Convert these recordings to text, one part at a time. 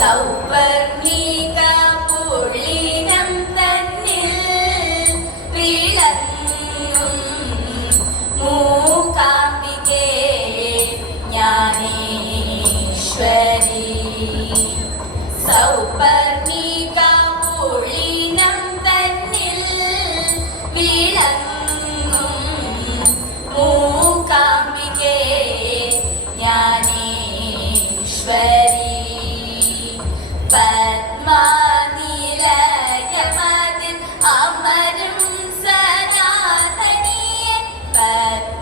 സൗപർണിക പുള്ളിനം തന്നിൽ വിളങ്ങും മൂകാംബികേ ജ്ഞാനേശ്വരി. സൗപർണിക പുള്ളിനം തന്നിൽ വിളങ്ങും മൂകാംബികേ ജ്ഞാനേശ്വരി. പത്മനിലയമതിൽ അമരും സനാതനിയെ, പത്മനിലയമതിൽ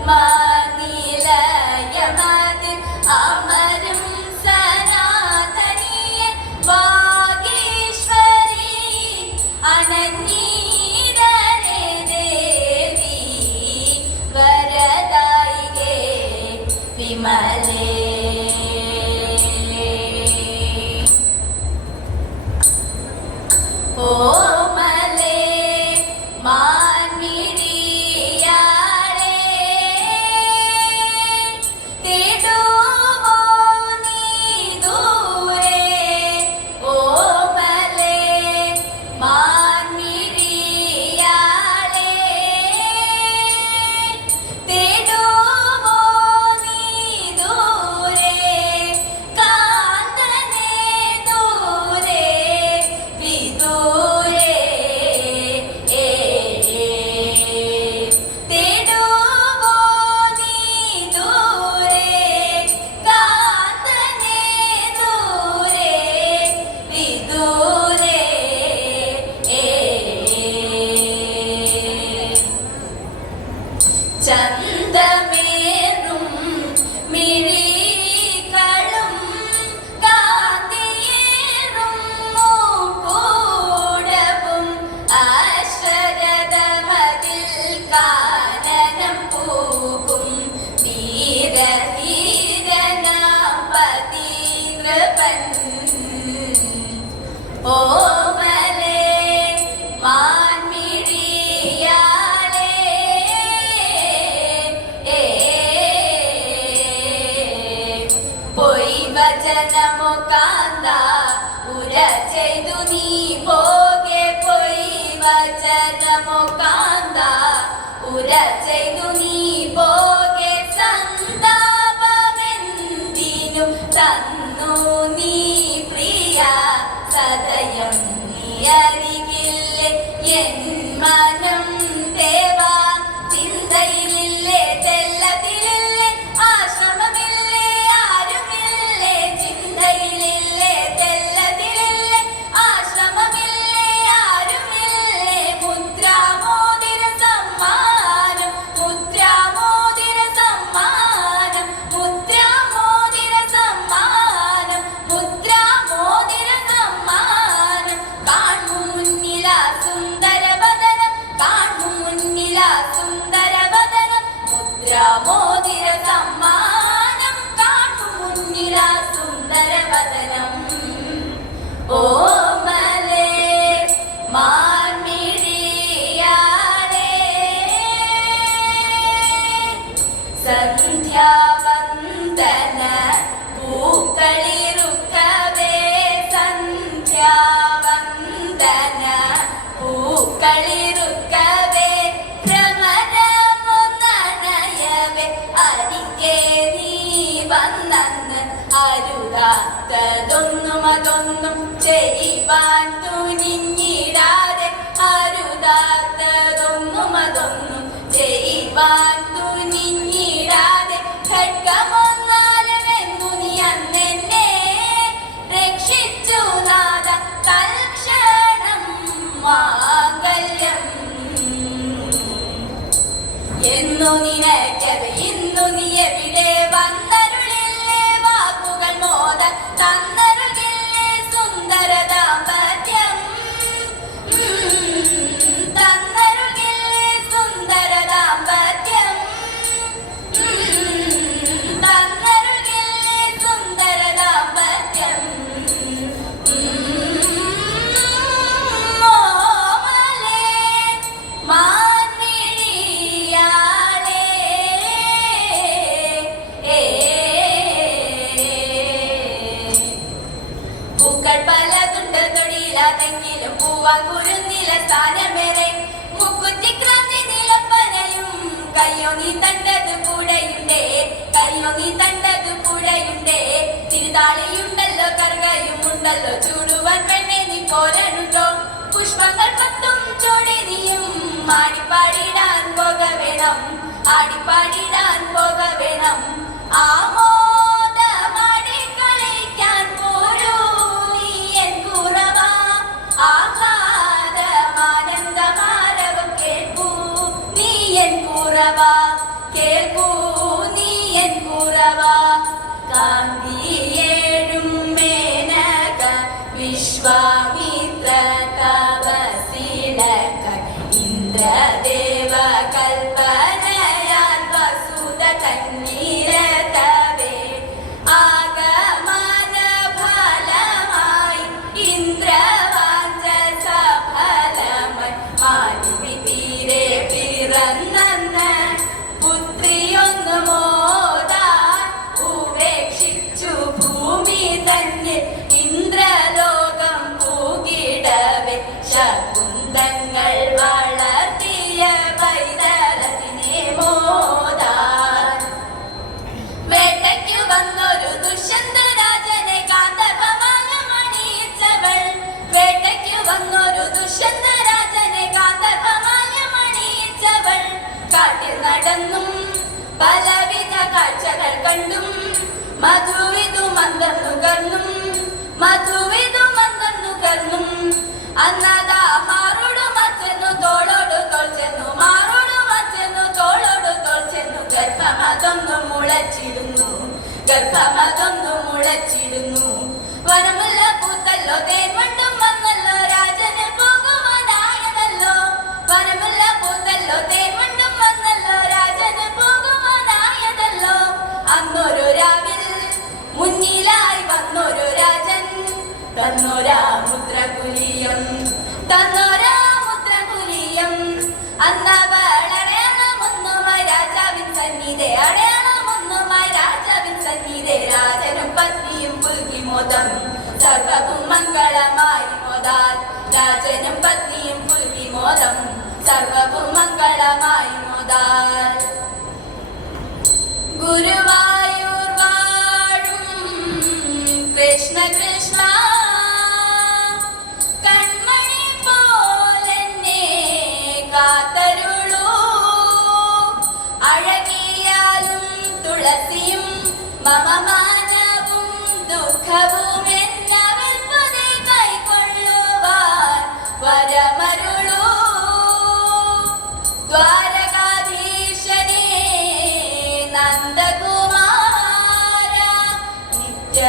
അമരും സനാതനിയെ, വാഗീശ്വരി അനന്യീടനെ ദേവി വരദായികേ വിമലേ. ഓമലേ മാൻമിഴിയാളേ തേടുമോ നീ ദൂരെ, ഓമലേ മാൻമിഴിയാളേ തേടുമോ നീ ദൂരെ, കാന്തനെ ദൂരെ വിദൂരെ. തേടുമോ നീ ദൂരെ, കാന്തനെ ദൂരെ വിദൂരെ. ചന്തമേറും മിഴികളും കാന്തിയേറും മൂക്കൂടവും അശ്വരഥമതിൽ കാനനം പൂകും വീരധീരനാം പതിനൃപൻ. ഓമലേ മാൻമിഴിയാളേ പൊയ് വചനമോ കാന്ത ഉര ചെയ്തു നീ പോകെ, പൊയ് വചനമോ കാന്ത ഉര ചെയ്തു നീ പോകെ, സന്താപമെന്തിനു തന്നു നീ പ്രിയ, സദയം നീ അരികില്ലേ എൻ മനം ദേവാ. ചിന്തയിലില്ലേ തെല്ലതിലില്ലേ ആശ്രമമില്ലേ ആരുമില്ലേ, ചിന്തയിലില്ലേ തെല്ലതിലില്ലേ ആശ്രമമില്ലേ ആരുമില്ലേ. മുദ്രാമോതിര സമ്മാനം, മുദ്രാമോതിര സമ്മാനം, മുദ്രാമോതിര സമ്മാനം, മുദ്രാമോതിര സമ്മാനം. കാണും മുന്നിലാ സുന്ദരവദനം, കാണും മുന്നിലാ സുന്ദരവദനം, മുദ്രാമോതിര സമ്മാനം, കാണും മുന്നിലാ സുന്ദരവദനം. ഓമലേ മാൻമിഴിയാളേ സന്ധ്യാവന്ദന പൂക്കളിരുക്കവേ, സന്ധ്യാവന്ദന പൂക്കളിരുക്കവേ, ഭ്രമരമൊന്നണയവേ അരികെ നീ വന്നന്ന്, അരുതാത്തതൊന്നും അതൊന്നും ചെയ്യുവാൻ തുനിഞ്ഞിടാതെ, അരുതാത്തതൊന്നും അതൊന്നും ചെയ്യുവാൻ തുനിഞ്ഞിടാതെ, ഖഡ്ഗമൊന്നാലുമെന്നു നീ അന്നെന്നെ രക്ഷിച്ചു നാദ, തൽക്ഷണം മാംഗല്യം എന്നു നിനക്കവേ. ഇന്നു നീ എവിടെ വന്നരുളില്ലേ വാക്കുകൾ മോദ തന്നരുകില്ലേ സുന്ദര ദാമ്പത്യം, തന്നരുകില്ലേ സുന്ദര ദാമ്പത്യം, തന്നരുകില്ലേ സുന്ദര ദാമ്പത്യം. ഓമലേ മാൻമിഴിയാളേ അതെങ്കിലും പൂവാൻ കുരുന്നില സ്ഥാനമേറെ മുക്കുറ്റിക്രാന്തി നിലപ്പനയും കയ്യോ നീ തണ്ടത് കൂടെയുണ്ടേ കയ്യോ നീ തണ്ടത് കൂടെയുണ്ടേ തിരുതാളിയുണ്ടല്ലോ കറുകയുമുണ്ടല്ലോ ചൂടുവാൻ പെണ്ണെ നീ പോരണുണ്ടോ പുഷ്പങ്ങൾ പത്തും ചോടി നീയും ആടിപ്പാടിടാൻ പോക വേണം ആടിപ്പാടിടാൻ പോക വേണം ആമോദമാടി കളിക്കാൻ പോരൂ നീ എൻ കുറവാ ആഹ്ലാദമാനന്ദമാരവം കേൾക്കൂ നീ എൻ കുറവാ കേൾക്കൂ നീ എൻ കുറവാ കാന്തിയേഴും മേനക വിശ്വാമിത്ര തപസിലക ഇന്ദ്രദേവ കൽപ്പനയാൽ വസുത തന്നീരതവേ ആഗമന ഫലമായി ഇന്ദ്രവാഞ്ച സഫലമായി മാലിനി തീരെ പിറന്നെന്ന് പുത്രിയൊന്നു മോദാൻ ഉപേക്ഷിച്ചു ഭൂമി തന്നെ ഇന്ദ്രലോകം പൂകിടവേ ശകുന്തങ്ങൾ വളർത്തിയ പൈതലത്തിനെ മോദാൻ വേട്ടയ്ക്കു വന്നൊരു ദുഷ്യന്തരാജനെ ഗാന്ധർവമാലമണിയിച്ചവൾ വേട്ടയ്ക്കു വന്നൊരു ദുഷ്യന്തരാജനെ ഗാന്ധർവമാലമണിയിച്ചവൾ കാട്ടിൽ നടന്നും പലവിധ കാഴ്ചകൾ കണ്ടും മധുവിധു മന്ദർന്നുകർന്നും മധുവിധു മന്ദർന്നുകർന്നും അന്നതാ മാറോടു മച്ചെന്നു തോളോടു തോൾ ചെന്നു മാറോടു മച്ചെന്നു തോളോടു തോൾ ചെന്നു ഗർഭമതൊന്നു മുളച്ചിടുന്നു ഗർഭമതൊന്നു മുളച്ചിടുന്നു വനമുല്ല പൂത്തല്ലോ തേൻവണ്ടും വന്നല്ലോ രാജന് പോകുവാനായതല്ലോ വനമുല്ല പൂത്തല്ലോ തേൻവണ്ടും വന്നല്ലോ രാജന് പോകുവാനായതല്ലോ അന്നൊരു രാവിൽ മുന്നിലായി വന്നൊരു രാജൻ തന്നൊരാ മുദ്രകുലിയം തന്നൊരാ മുദ്രകുലിയം അന്നവളടയാളമൊന്നുമായി രാജാവിൻ സന്നിധി അടയാളമൊന്നുമായി രാജാവിൻ സന്നിധി രാജനും പത്നിയും പുൽകി മോദം സർവവും മംഗളമായി മോദാൽ രാജനും പത്നിയും പുൽകി മോദം സർവവും മംഗളമായി മോദാൽ ഗുരുവായൂർ വാഴും കൃഷ്ണ കൃഷ്ണ കൺമണി പോലെന്നെ കാത്തരുളൂ അഴകിയാലും തുളസിയും മമമാനവും ദുഃഖവും എന്നവർ പുതേ കൈക്കൊള്ളുവാൻ വരമരുളൂ ദ്വാരകാധീശനേ നന്ദകുമാര നിത്യ